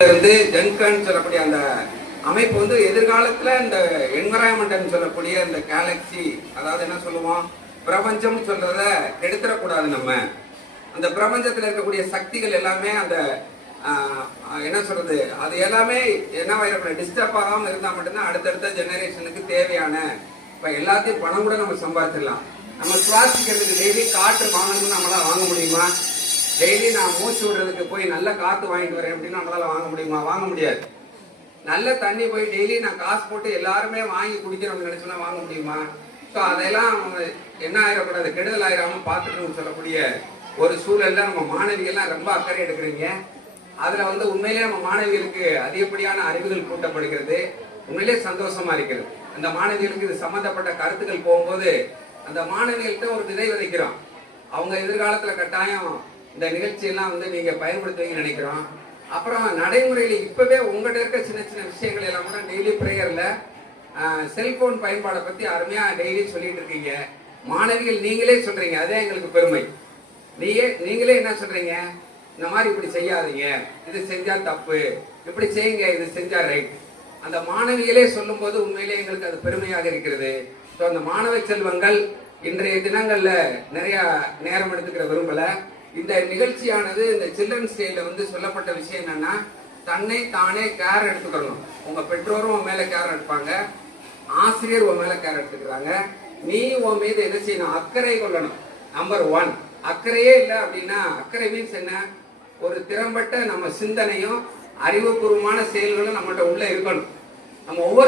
இருந்து ஜென்கன் சொல்லக்கூடிய அந்த அமைப்பு வந்து எதிர்காலத்துல இந்த என்வரான்மெண்ட் சொல்லக்கூடிய இந்த கேலக்சி, அதாவது என்ன சொல்லுவோம், பிரபஞ்சம் சொல்றத கெடுத்துடக்கூடாது. நம்ம அந்த பிரபஞ்சத்துல இருக்கக்கூடிய சக்திகள் எல்லாமே அந்த என்ன சொல்றது, அது எல்லாமே என்ன டிஸ்டர்ப் ஆகாம இருந்தா மட்டும்தான் அடுத்தடுத்த ஜெனரேஷனுக்கு தேவையான இப்ப எல்லாத்தையும் பணம் கூட நம்ம சம்பாதிச்சிடலாம். நம்ம சுவாசிக்கிறதுக்கு டெய்லி காற்று வாங்கணும்னு நம்மளால வாங்க முடியுமா? டெய்லி நான் மூச்சு விடுறதுக்கு போய் நல்ல காத்து வாங்கிட்டு வரேன் அப்படின்னு நம்மளால வாங்க முடியுமா? வாங்க முடியாது. நல்ல தண்ணி போய் டெய்லி நான் காசு போட்டு எல்லாருமே வாங்கி குடிக்கிறோம்னு நினைச்சோம்னா வாங்க முடியுமா? ஸோ அதெல்லாம் என்ன ஆயிடக்கூடாது, கெடுதல் ஆயிராம பார்த்துக்கணும்னு சொல்லக்கூடிய ஒரு சூழல்ல நம்ம மாணவிகள்லாம் ரொம்ப அக்கறை எடுக்கிறீங்க. அதுல வந்து உண்மையிலேயே நம்ம மாணவிகளுக்கு அதிகப்படியான அறிவுகள் கூட்டப்படுகிறது. உண்மையிலேயே சந்தோஷமா இருக்கிறது. அந்த மாணவிகளுக்கு இது சம்பந்தப்பட்ட கருத்துக்கள் போகும்போது அந்த மாணவிகள்கிட்ட ஒரு விதை விதைக்கிறோம். அவங்க எதிர்காலத்துல கட்டாயம் இந்த நிகழ்ச்சியெல்லாம் வந்து நீங்க பயன்படுத்துவீங்கன்னு நினைக்கிறோம். அப்புறம் நடைமுறையில இப்பவே உங்கள்கிட்ட இருக்க சின்ன சின்ன விஷயங்கள் எல்லாம் கூட டெய்லி பிரேயர்ல செல்போன் பயன்பாடை பத்தி அருமையா டெய்லி சொல்லிட்டு இருக்கீங்க. மாணவிகள் நீங்களே சொல்றீங்க, அதே எங்களுக்கு பெருமை. நீங்களே என்ன சொல்றீங்க, இந்த மாதிரி இப்படி செய்யாதீங்க, இது செஞ்சா தப்பு, இப்படி செய்யுங்க, இது செஞ்சா ரைட். அந்த மாணவிகளே சொல்லும் போது உண்மையிலே எங்களுக்கு அது பெருமையாக இருக்கிறது. ஸோ அந்த மாணவ செல்வங்கள் இன்றைய தினங்கள்ல நிறைய நேரம் எடுத்துக்கிற விரும்பல. இந்த நிகழ்ச்சியானது இந்த சில்ட்ரன்ஸ் டேல வந்து சொல்லப்பட்ட விஷயம் என்னன்னா, தன்னை தானே கேர் எடுத்துக்கணும். உங்க பெற்றோரும் உன் மேல கேர் எடுப்பாங்க, ஆசிரியர் உன் மேல கேர் எடுத்துக்கிறாங்க. நீ உன் மீது என்ன செய்யணும், அக்கறை கொள்ளணும். நம்பர் 1. அக்கறையே இல்லை அப்படின்னா, அக்கறை மீன்ஸ் என்ன, ஒரு திறம்பட்ட நம்ம சிந்தனையும் அறிவுபூர்வமான செயல்களும் நம்மகிட்ட உள்ள இருக்கணும். நம்ம ஒவ்வொரு